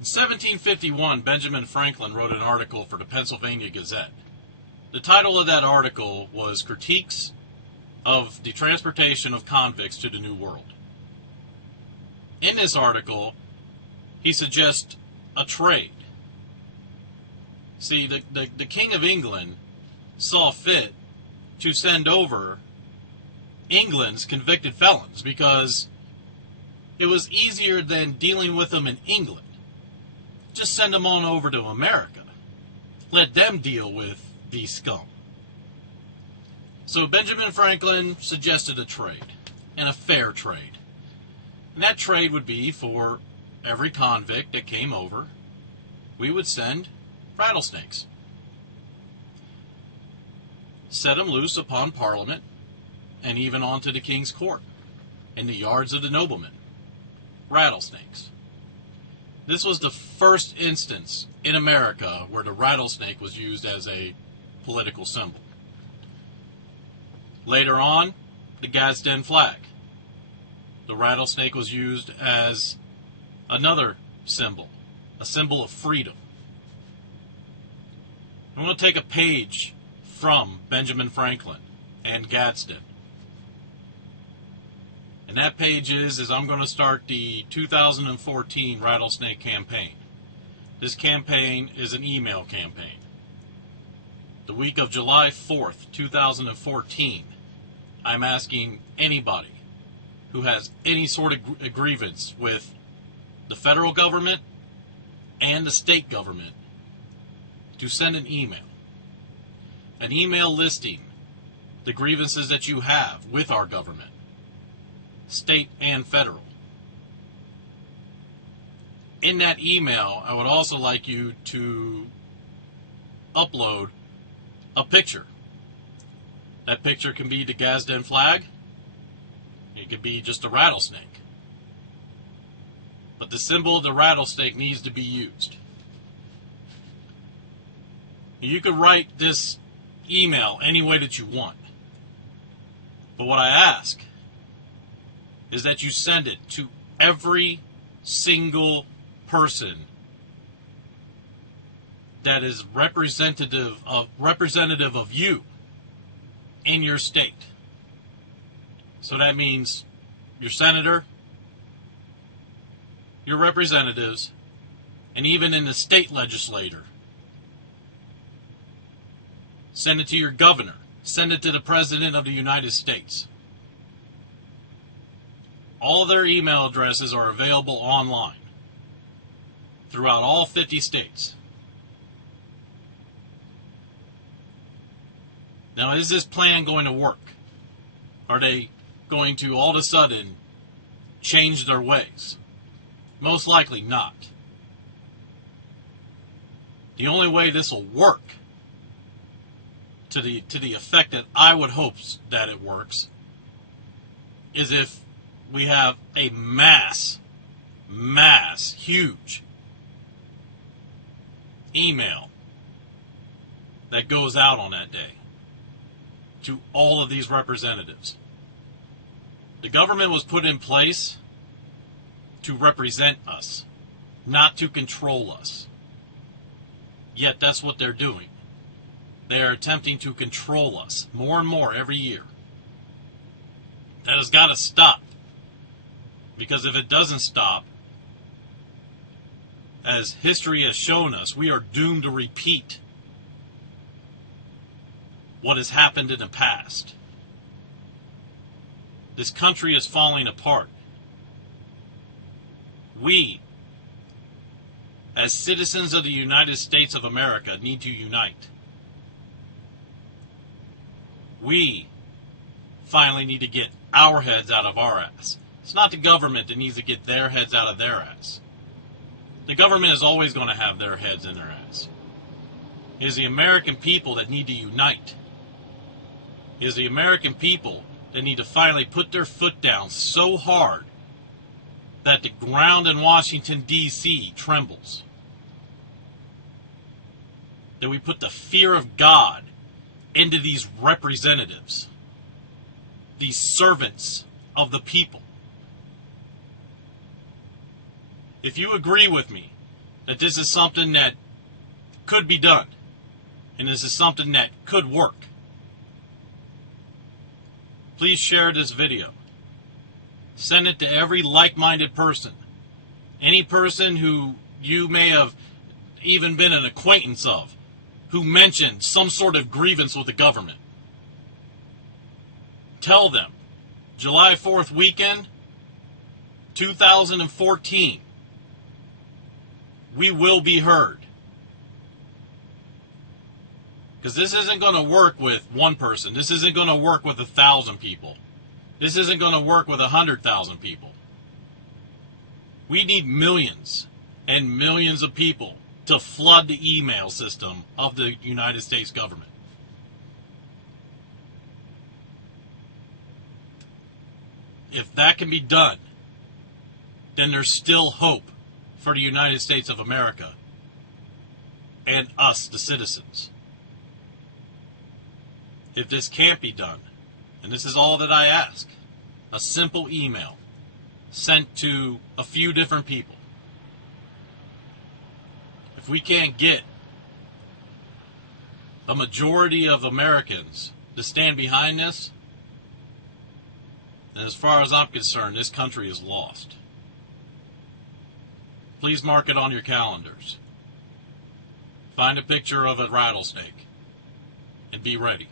In 1751, Benjamin Franklin wrote an article for the Pennsylvania Gazette. The title of that article was Critiques of the Transportation of Convicts to the New World. In this article, he suggests a trade. See, the King of England saw fit to send over England's convicted felons because it was easier than dealing with them in England. Just send them on over to America. Let them deal with these scum. So Benjamin Franklin suggested a trade, and a fair trade. And that trade would be for every convict that came over, we would send rattlesnakes. Set them loose upon Parliament, and even onto the King's Court, in the yards of the noblemen. Rattlesnakes. This was the first instance in America where the rattlesnake was used as a political symbol. Later on, the Gadsden flag. The rattlesnake was used as another symbol, a symbol of freedom. I'm going to take a page from Benjamin Franklin and Gadsden. And that page is I'm going to start the 2014 Rattlesnake Campaign. This campaign is an email campaign. The week of July 4th, 2014, I'm asking anybody who has any sort of grievance with the federal government and the state government to send an email. An email listing the grievances that you have with our government, state and federal. In that email, I would also like you to upload a picture. That picture can be the Gadsden flag. It could be just a rattlesnake. But the symbol of the rattlesnake needs to be used. You could write this email any way that you want. But what I ask is that you send it to every single person that is representative of you in your state. So that means your senator, your representatives, and even in the state legislature. Send it to your governor. Send it to the President of the United States. All their email addresses are available online throughout all 50 states. Now, is this plan going to work? Are they going to all of a sudden change their ways? Most likely not. The only way this will work, to the effect that I would hope that it works, is if we have a huge email that goes out on that day to all of these representatives. The government was put in place to represent us, not to control us. Yet that's what they're doing. They are attempting to control us more and more every year. That has got to stop. Because if it doesn't stop, as history has shown us, we are doomed to repeat what has happened in the past. This country is falling apart. We, as citizens of the United States of America, need to unite. We finally need to get our heads out of our ass. It's not the government that needs to get their heads out of their ass. The government is always going to have their heads in their ass. It is the American people that need to unite. It is the American people that need to finally put their foot down so hard that the ground in Washington, D.C. trembles. That we put the fear of God into these representatives, these servants of the people. If you agree with me that this is something that could be done, and this is something that could work. Please share this video. Send it to every like-minded person. Any person who you may have even been an acquaintance of, who mentioned some sort of grievance with the government. Tell them, July 4th weekend, 2014, we will be heard. Because this isn't going to work with one person. This isn't going to work with 1,000 people. This isn't going to work with 100,000 people. We need millions and millions of people to flood the email system of the United States government. If that can be done, then there's still hope for the United States of America and us, the citizens. If this can't be done, and this is all that I ask, a simple email sent to a few different people. If we can't get a majority of Americans to stand behind this, then as far as I'm concerned, this country is lost. Please mark it on your calendars. Find a picture of a rattlesnake and be ready.